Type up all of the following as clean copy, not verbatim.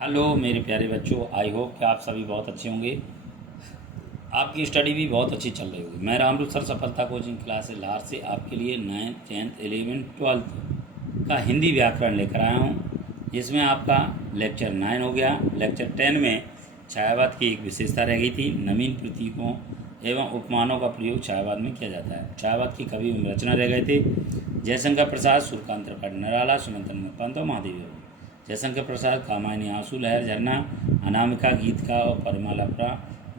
Hello मेरे प्यारे बच्चों, आई होप कि आप सभी बहुत अच्छे होंगे। आपकी स्टडी भी बहुत अच्छी चल रही होगी। मैं रामरूप सर सफलता कोचिंग क्लास लार से आपके लिए 9th 10th 11th 12th का हिंदी व्याकरण लेकर आया हूँ, जिसमें आपका लेक्चर 9 हो गया। लेक्चर 10 में छायावाद की एक विशेषता रह गई थी। नवीन प्रतीकों एवं उपमानों का प्रयोग छायावाद में किया जाता है। छायावाद की कवि एवं रचना रह गए थे जयशंकर प्रसाद, सूर्यकांत त्रिपाठी निराला, सुनंदन पंत और महादेवी वर्मा। जयशंकर प्रसाद कामायनी, आंसू लहर झरना, अनामिका गीत का और परिमलप्रा,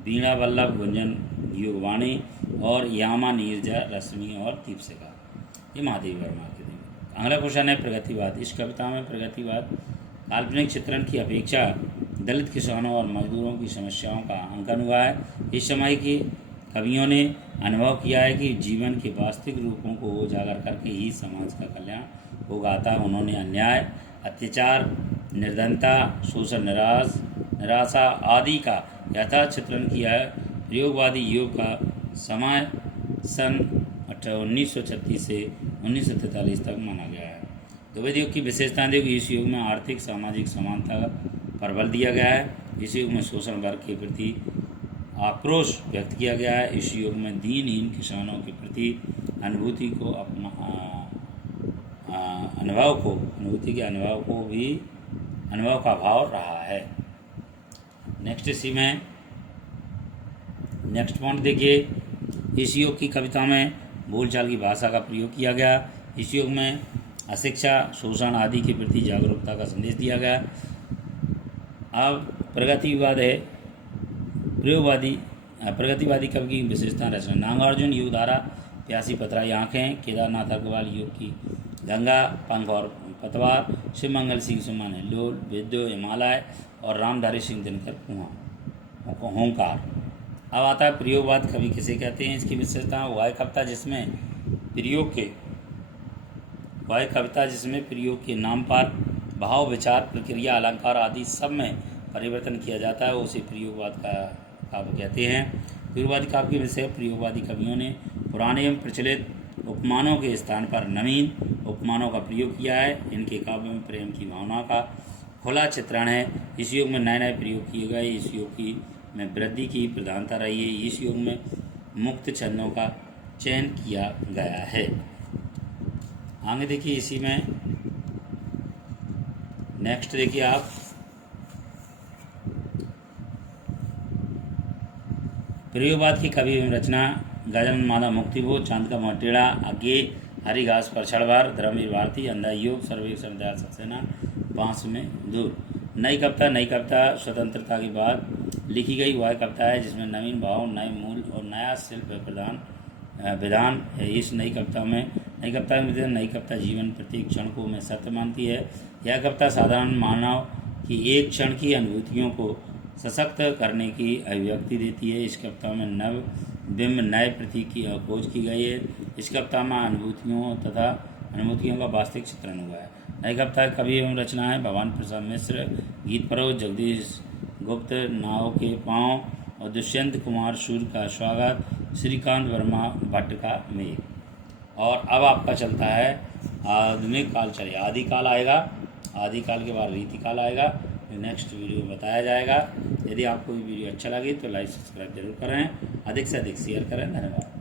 वीणा वल्लभ गुंजन युगवाणी और यामा नीरजा रश्मि और दीपशिखा, ये महादेवी वर्मा के थे। अगला क्वेश्चन है प्रगतिवाद। इस कविता में प्रगतिवाद काल्पनिक चित्रण की अपेक्षा दलित किसानों और मजदूरों की समस्याओं का अंकन हुआ है। इस समय के कवियों ने अनुभव किया है कि जीवन के वास्तविक रूपों को उजागर करके ही समाज का कल्याण होगा। अतः उन्होंने अन्याय, अत्याचार, निर्धनता, शोषण, निराशा आदि का यथार्थ चित्रण किया है। प्रयोगवादी युग का समय सन 1936 से 1943 तक माना गया है। द्विवेद युग की विशेषताएं देखो। इस युग में आर्थिक सामाजिक समानता पर बल दिया गया है। इस युग में शोषण वर्ग के प्रति आक्रोश व्यक्त किया गया है। इस युग में दीनहीन किसानों के प्रति अनुभूति के अनुभव का भाव रहा है। नेक्स्ट पॉइंट देखिए। इस युग की कविता में बोलचाल की भाषा का प्रयोग किया गया। इस युग में अशिक्षा, शोषण आदि के प्रति जागरूकता का संदेश दिया गया। अब प्रगतिवाद है। प्रगतिवादी कवि की विशेषता रचना। नागार्जुन युगधारा, प्यासी पथराई आँखें, केदारनाथ अग्रवाल युग की गंगा, पंख और पतवार, शिवमंगल सिंह सुमन हिल्लोल, विद्यो हिमालय और रामधारी सिंह दिनकर कुआं होंकार। अब आता है प्रयोगवाद कवि किसे कहते हैं। इसकी विशेषता वह कविता जिसमें प्रयोग के नाम पर भाव, विचार, प्रक्रिया, अलंकार आदि सब में परिवर्तन किया जाता है, उसे प्रयोगवाद का काव्य कहते हैं। प्रयोगवादी काव्य के विषय। प्रयोगवादी कवियों ने पुराने एवं प्रचलित उपमानों के स्थान पर नवीन उपमानों का प्रयोग किया है। इनके काव्य में प्रेम की भावना का खुला चित्रण है। इस युग में नए नए प्रयोग किए गए। इस युग में वृद्धि की प्रधानता रही है। इस युग में मुक्त छंदों का चयन किया गया है। आगे देखिए। इसी में नेक्स्ट देखिए आप। प्रयोगवाद की कवि एवं रचना। गजानन माधव मुक्तिबोध, चांद का मोटेड़ा, आगे हरी घास पर क्षणभर, धर्मवीर भारती, अंधा योग, सर्वेक्षण दयाल सक्सेना, बांस में दूर। नई कविता स्वतंत्रता के बाद लिखी गई वह कविता है जिसमें नवीन भाव, नए मूल और नया शिल्प विधान है। इस नई कविता जीवन प्रत्येक क्षण को में सत्य मानती है। यह कविता साधारण मानव की एक क्षण की अनुभूतियों को सशक्त करने की अभिव्यक्ति देती है। इस कविता में नव बिंब, नए प्रतीक की खोज की गई है। इस कविता में अनुभूतियों का वास्तविक चित्रण हुआ है। नई कविता कवि एवं रचना है भगवान प्रसाद मिश्र, गीत परोज जगदीश गुप्त, नाव के पाँव और दुष्यंत कुमार सूर्य का स्वागत, श्रीकांत वर्मा भट्ट का मेघ। और अब आपका चलता है आधुनिक काल। चलिए आदिकाल आएगा, आदिकाल के बाद रीतिकाल आएगा। नेक्स्ट वीडियो में बताया जाएगा। यदि आपको ये वीडियो अच्छा लगे तो लाइक सब्सक्राइब जरूर करें, अधिक से अधिक शेयर करें। धन्यवाद।